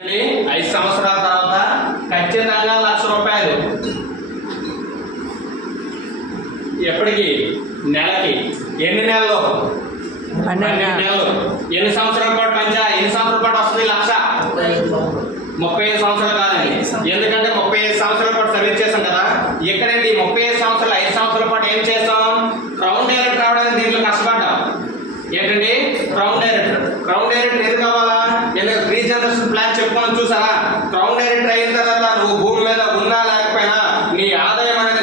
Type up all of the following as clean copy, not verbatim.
5 సంవత్సరాల తర్వాత ఖచ్చితంగా 1,00,000 రూపాయలు. ఎప్పటికి? నెలకి. ఎన్ని నెలలు? 12 నెలలు. ఎన్ని సంవత్సరాల పాటు పంచా? ఎన్ని సంవత్సరాల పాటు వస్తుంది 1,00,000? 35 సంవత్సరాలు కాదండి. ఎందుకంటే 35 సంవత్సరాల పాటు సర్వీస్ చేస్తాం కదా. ఎక్కడండి 35 సంవత్సరాలు 5 సంవత్సరాల పాటు ఏం చేస్తాం? క్రౌన్ డైరెక్టర్ రావడానికి దీంట్లో కష్టపడ్డాం. ఏంటండి? Crown director. క్రౌన్ డైరెక్టర్ ఎందుకు కావాలా? రీజనరేషన్ ప్లాన్ చెప్పుకోవడం చూసారా? క్రౌన్ డైరెక్టర్ అయిన తర్వాత నువ్వు భూమి మీద ఉన్నా లేకపోయినా నీ ఆదాయం అనేది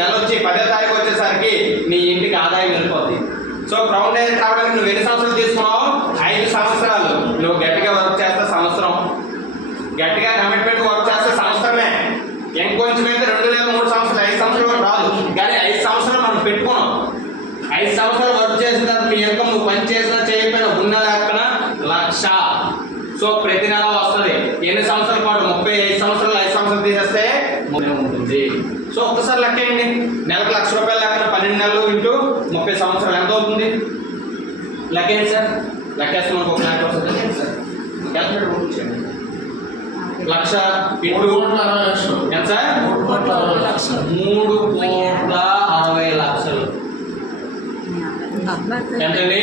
నెలొచ్చి 10వ తారీఖు వచ్చేసరికి నీ ఇంటికి ఆదాయం వెళ్ళిపోద్ది. సో క్రౌన్ డైరెక్టర్ రావడానికి నువ్వు ఎన్ని సంవత్సరాలు తీసుకున్నావు? 5 సంవత్సరాలు. నువ్వు గట్టిగా వర్క్ చేస్తే సంవత్సరం, గట్టిగా కమిట్మెంట్ వర్క్ చేస్తే సంవత్సరమే. ఇంకొంచెం అయితే 2 లేదా 3 సంవత్సరాలు, 5 సంవత్సరాలు కూడా రాదు. కానీ 5 సంవత్సరాలు మనం పెట్టుకున్నాం. 5 సంవత్సరాలు వర్క్ చేసిన తర్వాత మీ ఇన్కమ్ నువ్వు పని చేసినా చేయకపోయినా ఉన్నా లేకపోయినా 1,00,000. సో ప్రతి నెల వస్తుంది. ఎన్ని సంవత్సరాల పాటు? 35 సంవత్సరాలు. 5 సంవత్సరాలు తీసేస్తే ఉంటుంది. సో ఒక్కసారి లెక్కేయండి. నెలకు 1,00,000 రూపాయలు లెక్కన 12 నెలలు ఇంటూ 30 సంవత్సరాలు ఎంత అవుతుంది? లెక్కేయండి సార్. లెక్కేస్తే మనకు 1 లక్ష వస్తుంది సార్. క్యాల్కులేటర్ పంపించండి. 1,00,000 ఇంటూ ఎంత సార్? 3,60,00,000. ఎంతండి?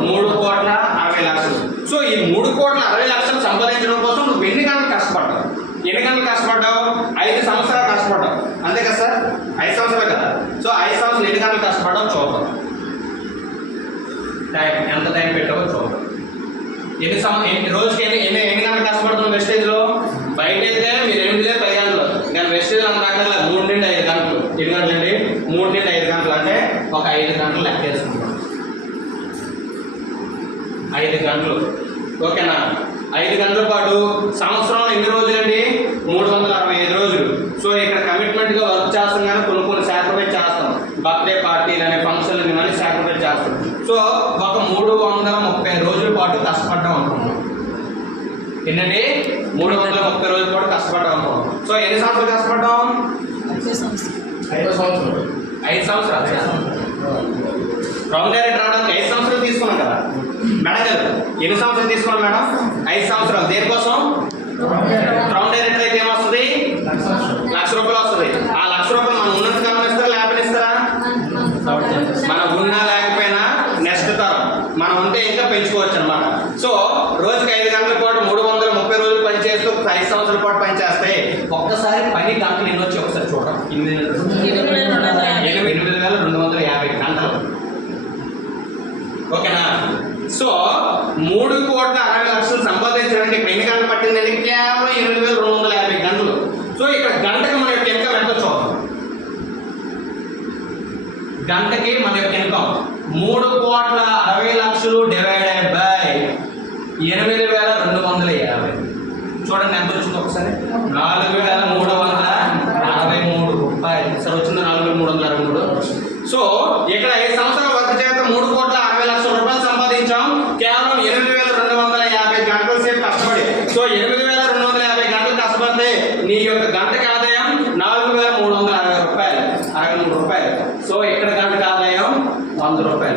3,60,00,000. సో ఈ 3,60,00,000 సంపాదించడం కోసం నువ్వు ఎన్ని గంటలు కష్టపడ్డావు? ఎన్ని గంటలు కష్టపడ్డావు? 5 సంవత్సరాలు కష్టపడ్డావు. అంతే కదా సార్? 5 సంవత్సరాలు కదా. సో 5 సంవత్సరాలు ఎన్ని గంటలు కష్టపడ్డావు చూద్దాం. టైం ఎంత టైం పెట్టావో చూద్దాం. రోజుకి ఎన్ని గంటలు కష్టపడుతున్నావు వెస్టేజ్లో? బయట అయితే మీరు 8 లేదా 10 గంటలు, కానీ వెస్టేజ్ అంత అక్కడ 3 నుండి 5 గంటలు. ఎన్ని గంటలు అండి? 3 నుండి 5 గంటలు. అంటే ఒక 5 గంటలు లెక్క వేసుకుంటాం. 5 గంటలు. ఓకేనా? 5 గంటల పాటు సంవత్సరంలో ఎన్ని రోజులు అండి? 365 రోజులు. సో ఇక్కడ కమిట్మెంట్గా వర్క్ చేస్తాం కానీ కొన్ని సాక్రిఫైస్ చేస్తాం. బర్త్డే పార్టీలు అనే ఫంక్షన్లు కానీ సాక్రిఫైస్ చేస్తాం. సో ఒక 330 రోజుల పాటు కష్టపడ్డాం అనుకున్నాం. ఏంటండి? 330 రోజుల పాటు కష్టపడ్డాం అనుకున్నాం. సో ఎన్ని సంవత్సరాలు కష్టపడ్డాం? 5 సంవత్సరాలు. క్రౌన్ డైరెక్టర్ రావడానికి 5 సంవత్సరాలు తీసుకున్నాం కదా మేడం గారు. ఎన్ని సంవత్సరాలు తీసుకున్నాం మేడం? 5 సంవత్సరాలు. దేనికోసం? క్రౌన్ డైరెక్టర్ అయితే ఏమొస్తుంది? 1,00,000 రూపాయలు వస్తుంది. ఆ 1,00,000 రూపాయలు మనం ఉన్నట్టు గమనిస్తారా లేకపోతే ఇస్తారా? మనం ఉన్నా లేకపోయినా నెక్స్ట్ తరం మనం ఉంటే ఇంకా పెంచుకోవచ్చు అనమాట. సో రోజుకి 5 గంటల పాటు 330 రోజులు పని చేస్తూ 5 సంవత్సరాల పాటు పని చేస్తే ఒక్కసారి పని గంటలు ఎన్ని వచ్చి ఒకసారి చూడండి. 8,250 గంటలు. ఓకేనా? సో 3,60,00,000 సంపాదించడానికి ఇక్కడ ఎన్ని గంటలు పట్టిందండి? కేవలం 8,250 గంటలు. సో ఇక్కడ గంటకి మన యొక్క ఇన్కమ్ ఎంత చూద్దాం. గంటకి మన యొక్క ఇన్కమ్ 3,60,00,000 డివైడెడ్ బై 8,250. చూడండి ఎంత వచ్చింది ఒకసారి. 4,363 రూపాయలు. సరే వచ్చింది 4,363. సో ఇక్కడ 5 సంవత్సరాల వర్క్ చేత 3,60,00,000 రూపాయలు సంపాదించాం. కేవలం 8,250 గంటల సేపు కష్టపడి. సో 8,250 గంటలు కష్టపడితే నీ యొక్క గంటకి ఆదాయం 4,360 రూపాయలు, 63 రూపాయలు. సో ఇక్కడ గంటకి ఆదాయం 100 రూపాయలు.